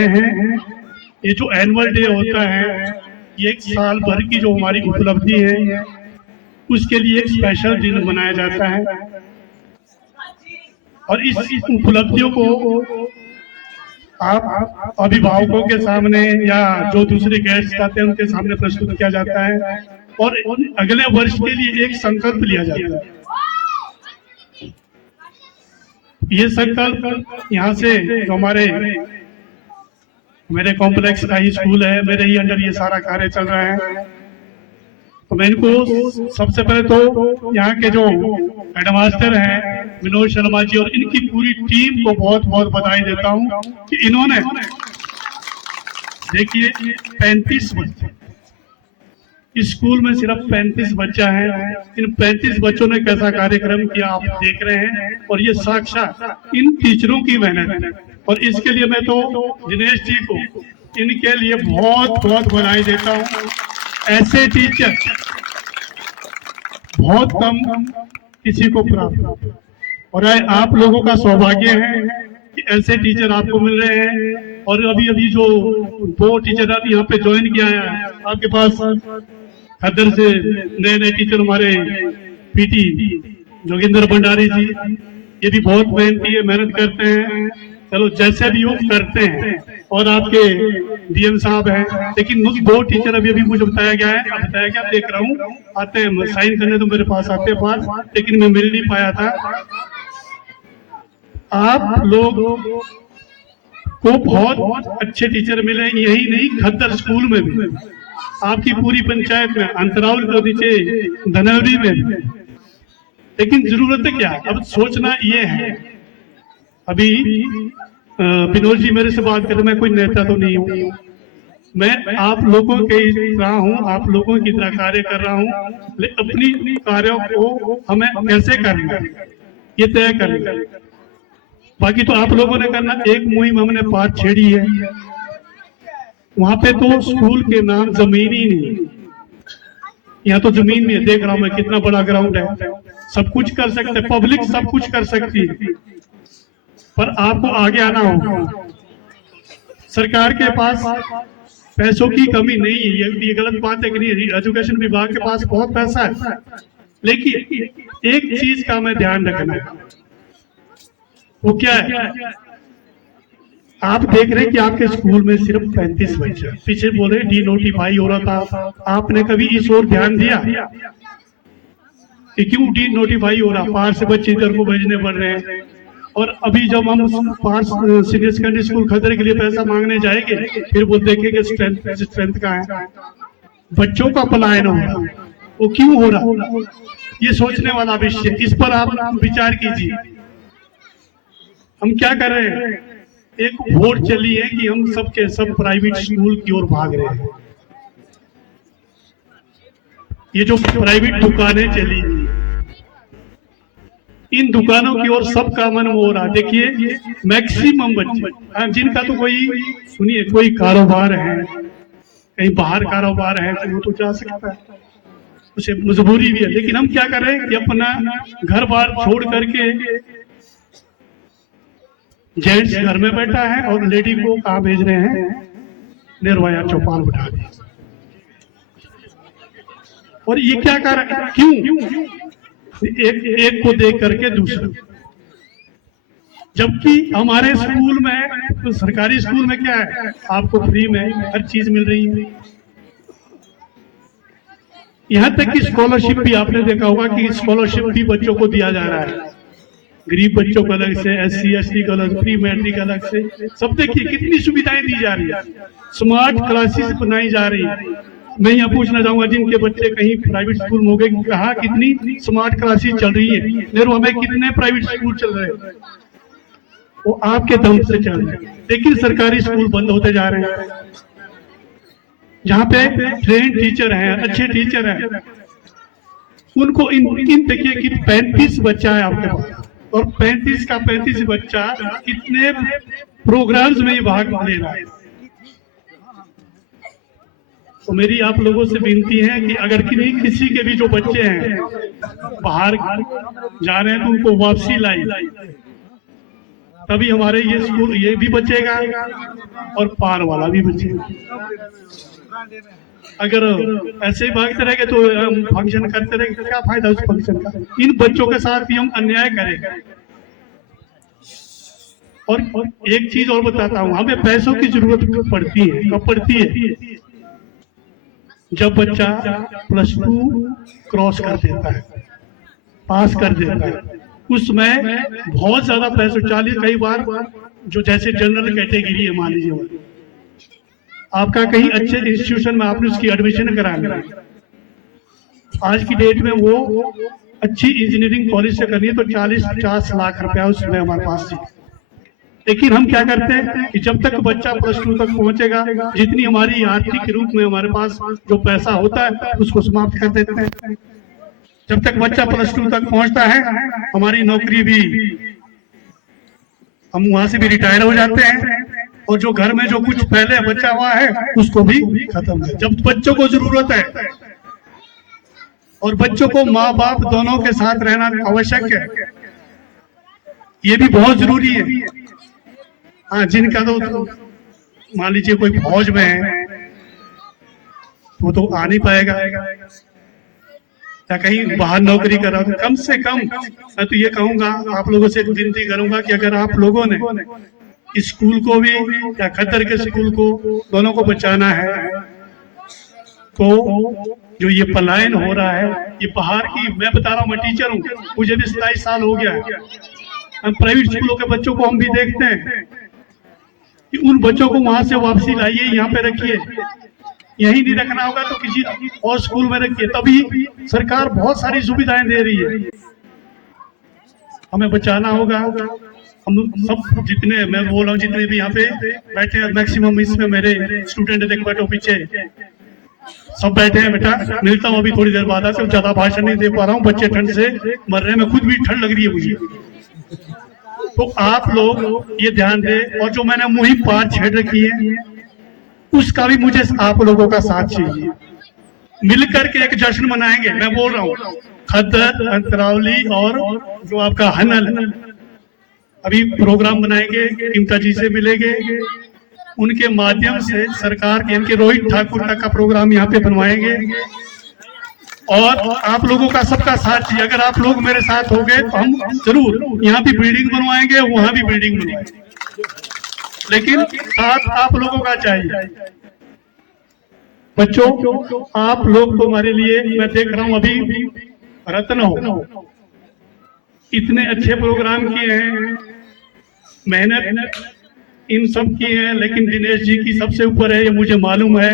हैं। ये जो एनुअल डे होता है, ये एक साल भर की जो हमारी उपलब्धि है उसके लिए एक स्पेशल दिन मनाया जाता है और इस उपलब्धियों को आप अभिभावकों के सामने या जो दूसरे गेस्ट आते हैं उनके सामने प्रस्तुत किया जाता है और अगले वर्ष के लिए एक संकल्प लिया जाता है। ये संकल्प यहाँ से जो हमारे मेरे कॉम्प्लेक्स का ही स्कूल है, मेरे ही अंडर ये सारा कार्य चल रहा है। तो मैं इनको सबसे पहले तो यहाँ के जो हेडमास्टर हैं विनोद शर्मा जी और इनकी पूरी टीम को बहुत बहुत बधाई देता हूँ कि इन्होंने देखिए 35 बच्चे इस स्कूल में सिर्फ 35 बच्चा है। इन 35 बच्चों ने कैसा कार्यक्रम किया आप देख रहे हैं और ये साक्षात इन टीचरों की मेहनत है और इसके लिए मैं तो दिनेश जी को इनके लिए बहुत बहुत बधाई देता हूँ। ऐसे टीचर बहुत कम किसी को प्राप्त और आप लोगों का सौभाग्य है कि ऐसे टीचर आपको मिल रहे हैं। और अभी अभी जो 2 टीचर आप यहाँ पे ज्वाइन किया है आपके पास खद्दर से नए टीचर हमारे पीटी जोगिंदर भंडारी जी, ये भी बहुत मेहनती है, मेहनत करते हैं। चलो जैसे भी वो करते हैं और आपके डीएम साहब हैं, लेकिन मुझे 2 टीचर अभी मुझे बताया गया देख रहा हूँ आते हैं साइन करने तो मेरे पास आते हैं पास, लेकिन मैं मिल नहीं पाया था। आप लोग को बहुत अच्छे टीचर मिले, यही नहीं खद्दर स्कूल में भी, आपकी पूरी पंचायत में, अंतरावल को नीचे धनौरी में। लेकिन जरूरत है क्या, अब सोचना ये है। अभी विनोद जी मेरे से बात करें, मैं कोई नेता तो नहीं हूँ, मैं आप लोगों के तरह हूँ, आप लोगों की तरह कार्य कर रहा हूँ। अपनी कार्यों को हमें कैसे करना ये तय करना, बाकी तो आप लोगों ने करना। एक मुहिम हमने पार छेड़ी है, वहां पे तो स्कूल के नाम जमीन ही नहीं, यहाँ तो जमीन में देख रहा हूं मैं कितना बड़ा ग्राउंड है, सब कुछ कर सकते, पब्लिक सब कुछ कर सकती है, पर आपको आगे आना होगा। सरकार के पास पैसों की कमी नहीं है, ये गलत बात है कि नहीं, एजुकेशन विभाग के पास बहुत पैसा है, लेकिन एक चीज का मैं ध्यान रखना है, वो क्या है, आप देख रहे हैं कि आपके स्कूल में सिर्फ 35 बच्चे, पीछे बोले डी नोटिफाई हो रहा था, आपने कभी इस ओर ध्यान दिया कि क्यों डी नोटिफाई हो रहा, पार से बच्चे इधर को भेजने पड़ रहे हैं। और अभी जब हम पार सीनियर सेकेंडरी स्कूल खतरे के लिए पैसा मांगने जाएंगे, फिर वो देखेंगे स्ट्रेंथ का है, बच्चों का पलायन हो रहा, वो क्यों हो रहा, ये सोचने वाला विषय, इस पर आप विचार कीजिए। हम क्या कर रहे हैं, एक वोट चली है कि हम सब के सब प्राइवेट स्कूल की ओर भाग रहे हैं। ये जो प्राइवेट दुकानें चली, इन दुकानों की ओर सबका मन हो रहा। देखिए मैक्सिमम बच्चे जिनका तो कोई सुनिए कोई कारोबार है, कहीं बाहर कारोबार है तो वो तो जा सकता है, उसे मजबूरी भी है, लेकिन हम क्या कर रहे हैं कि अपना घर बार छोड़ करके जेंट्स घर में बैठा है और लेडी को कहाँ भेज रहे हैं, निर्भया चौपाल बिठा दी। और ये क्या कर रहा है, क्यों एक को देख करके दूसरा, जबकि हमारे स्कूल में तो सरकारी स्कूल में क्या है, आपको फ्री में हर चीज मिल रही है। यहाँ तक कि स्कॉलरशिप भी आपने देखा होगा कि स्कॉलरशिप भी बच्चों को दिया जा रहा है, गरीब बच्चों को अलग से, SC ST को अलग, प्री मैट्रिक अलग से, सब देखिए कितनी सुविधाएं दी जा रही है, स्मार्ट क्लासेस बनाई जा रही है। मैं यहाँ पूछना चाहूंगा जिनके बच्चे कहीं प्राइवेट स्कूल में हो गए, कहा कितनी स्मार्ट क्लासेस चल रही है, नेहरू हमें कितने प्राइवेट स्कूल चल रहे हैं, वो आपके दम से चल रहे हैं, लेकिन सरकारी स्कूल बंद होते जा रहे हैं। जहाँ पे ट्रेन टीचर हैं, अच्छे टीचर हैं, उनको इन देखिए कि 35 बच्चा है आपके पास, और 35 का 35 बच्चा कितने प्रोग्राम्स में भाग ले रहा है। तो मेरी आप लोगों से विनती है कि अगर किसी के भी जो बच्चे हैं बाहर जा रहे हैं तो उनको वापसी लाई, तभी हमारे ये स्कूल ये भी बचेगा और पार वाला भी बचेगा। अगर ऐसे ही भागते रहेंगे तो हम फंक्शन करते रहेंगे, क्या फायदा उस फंक्शन का। इन बच्चों के साथ भी हम अन्याय करेंगे। और एक चीज और बताता हूँ, हमें पैसों की जरूरत पड़ती है। कब पड़ती है? जब बच्चा +2 क्रॉस कर देता है, पास कर देता है, उसमें बहुत ज्यादा पैसे 40, कई बार जो जैसे जनरल कैटेगरी है, मान लीजिए आपका कहीं अच्छे इंस्टीट्यूशन में आपने उसकी एडमिशन कराना है, आज की डेट में वो अच्छी इंजीनियरिंग कॉलेज से करनी है तो 40-50 लाख रुपया उसमें हमारे पास है। लेकिन हम क्या करते हैं कि जब तक बच्चा +2 तक पहुंचेगा, जितनी हमारी आर्थिक रूप में हमारे पास जो पैसा होता है उसको समाप्त कर देते हैं। जब तक बच्चा +2 तक पहुंचता है, हमारी नौकरी भी, हम वहां से भी रिटायर हो जाते हैं और जो घर में जो कुछ पहले बचा हुआ है उसको भी खत्म है। जब बच्चों को जरूरत है और बच्चों को माँ बाप दोनों के साथ रहना आवश्यक है, ये भी बहुत जरूरी है। हाँ, जिनका तो मान लीजिए कोई फौज में है वो तो आ नहीं पाएगा, या कहीं बाहर नौकरी कर रहा, तो कम से कम मैं तो ये कहूंगा, आप लोगों से विनती करूंगा कि अगर आप लोगों ने स्कूल को भी या खद्दर के स्कूल को दोनों को बचाना है तो जो ये पलायन हो रहा है, ये बाहर की, मैं बता रहा हूँ, मैं टीचर हूँ, मुझे भी 27 साल हो गया है। हम प्राइवेट स्कूलों के बच्चों को हम भी देखते हैं कि उन बच्चों को वहां से वापसी लाइए, यहाँ पे रखिए, यही नहीं रखना होगा तो किसी और स्कूल में रखिए। तभी सरकार बहुत सारी सुविधाएं दे रही है, हमें बचाना होगा। हम सब जितने, मैं बोल रहा हूँ, जितने भी यहाँ पे बैठे हैं मैक्सिमम, इसमें मेरे स्टूडेंट देख बैठो पीछे सब बैठे हैं। बेटा मिलता हूँ अभी थोड़ी देर बाद, से ज्यादा भाषण नहीं दे पा रहा हूँ, बच्चे ठंड से मर रहे हैं, मैं खुद भी ठंड लग रही है मुझे। तो आप लोग ये ध्यान दें, और जो मैंने मुहिम 5 छेड़ रखी है उसका भी मुझे आप लोगों का साथ चाहिए। मिलकर के एक जश्न मनाएंगे। मैं बोल रहा हूँ खद्दर, अंतरावली और जो आपका हनल, अभी प्रोग्राम बनाएंगे, इमता जी से मिलेंगे, उनके माध्यम से सरकार के, इनके रोहित ठाकुर तक का प्रोग्राम यहाँ पे बनवाएंगे। और आप लोगों का सबका साथ चाहिए। अगर आप लोग मेरे साथ हो गए तो हम जरूर यहाँ भी बिल्डिंग बनवाएंगे, वहां भी बिल्डिंग बनवाएंगे, लेकिन साथ आप लोगों का चाहिए। बच्चों, आप लोग तो हमारे लिए, मैं देख रहा हूँ अभी रत्न हो, इतने अच्छे प्रोग्राम किए हैं, मेहनत इन सब की है, लेकिन दिनेश जी की सबसे ऊपर है, ये मुझे मालूम है।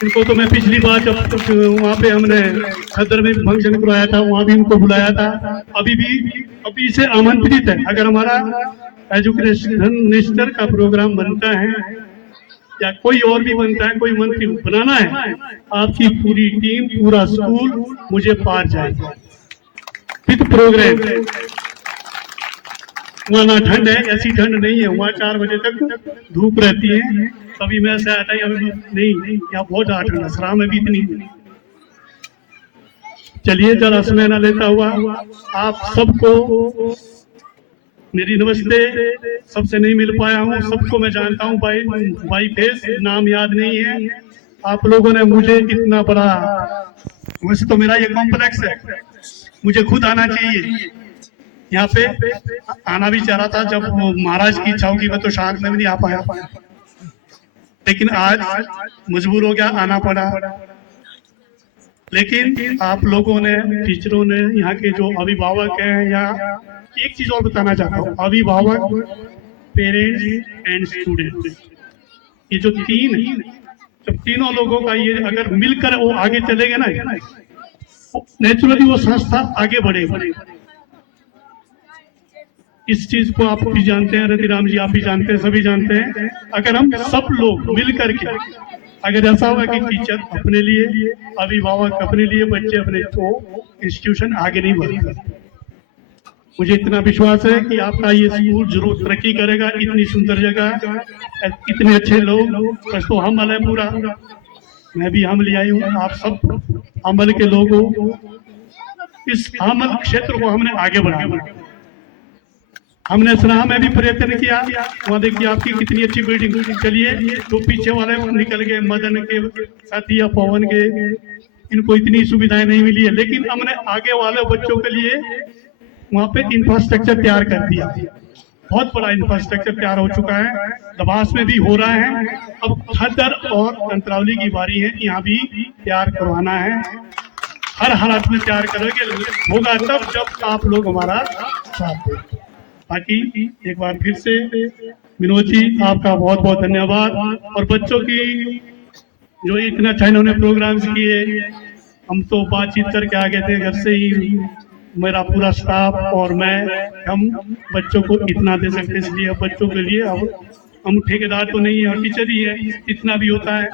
इनको तो मैं पिछली बार जब वहाँ पे हमने खद्दर में फंक्शन करवाया था, वहाँ भी इनको बुलाया था, अभी से आमंत्रित है। अगर हमारा एजुकेशन मिनिस्टर का प्रोग्राम बनता है या कोई और भी बनता है, कोई मंत्री बनाना है, आपकी पूरी टीम, पूरा स्कूल मुझे पार जाएगा विद प्रोग्राम। वहाँ ना ठंड है, ऐसी ठंड नहीं है, वहाँ 4 बजे तक धूप रहती है। कभी मैं ऐसा आता है अभी नहीं, यहाँ बहुत ठंड है, सराह में भी इतनी। चलिए जरा समय ना लेता हुआ आप सबको मेरी नमस्ते। सबसे नहीं मिल पाया हूँ, सबको मैं जानता हूँ बाई फेस, नाम याद नहीं है। आप लोगों ने मुझे इतना बड़ा, वैसे तो मेरा ये कॉम्प्लेक्स है, मुझे खुद आना चाहिए यहाँ पे, आना भी चाह रहा था जब महाराज की इच्छा होगी, मैं तो शांत में भी नहीं आ पाया, लेकिन आज मजबूर हो गया, आना पड़ा। लेकिन आप लोगों ने, टीचरों ने, यहाँ के जो अभिभावक हैं, या एक चीज और बताना चाहता हूँ, अभिभावक, पेरेंट्स एंड स्टूडेंट, ये जो जब तीनों लोगों का ये अगर मिलकर वो आगे चलेंगे ना, नेचुरली वो संस्था आगे बढ़ेगी। इस चीज को आप भी जानते हैं, रतिराम जी आप भी जानते हैं, सभी जानते हैं। अगर हम सब लोग मिल करके, अगर ऐसा होगा कि टीचर अपने लिए, अभिभावक अपने लिए, बच्चे अपने, तो इंस्टीट्यूशन आगे नहीं बढ़ता। मुझे इतना विश्वास है कि आपका ये स्कूल जरूर तरक्की करेगा। इतनी सुंदर जगह, इतने अच्छे लोग, बस तो हम है पूरा, मैं भी हम ले आई हूँ, आप सब अमल के लोग हो। इस अमल क्षेत्र को हमने आगे बढ़ाया। हमने सराह में भी प्रयत्न किया, वहाँ देखिए आपकी कितनी अच्छी बिल्डिंग। चलिए, तो पीछे वाले निकल गए, मदन के साथी या पवन के, इनको इतनी सुविधाएं नहीं मिली है, लेकिन हमने आगे वाले बच्चों के लिए वहाँ पे इंफ्रास्ट्रक्चर तैयार कर दिया। बहुत बड़ा इंफ्रास्ट्रक्चर तैयार हो चुका है, दबास में भी हो रहा है। अब खद्दर और अंतरावली की बारी है, यहाँ भी तैयार करवाना है। हर हालात में तैयार करोगे, होगा तब जब आप लोग हमारा साथ दें। बाकी एक बार फिर से विनोद जी, आपका बहुत बहुत धन्यवाद। और बच्चों की जो इतना अच्छा इन्होंने प्रोग्राम्स किए, हम तो बातचीत करके आ गए थे घर से ही, मेरा पूरा स्टाफ और मैं, हम बच्चों को इतना दे सकते, इसलिए बच्चों के लिए अब हम ठेकेदार तो नहीं है और टीचर ही है, इतना भी होता है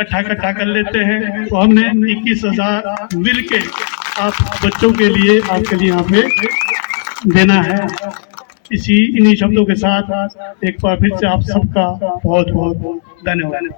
इकट्ठा कर लेते हैं। तो हमने 21,000 मिल के आप बच्चों के लिए, आपके लिए यहाँ पे देना है। इन्हीं शब्दों के साथ एक बार फिर से आप सबका बहुत बहुत धन्यवाद।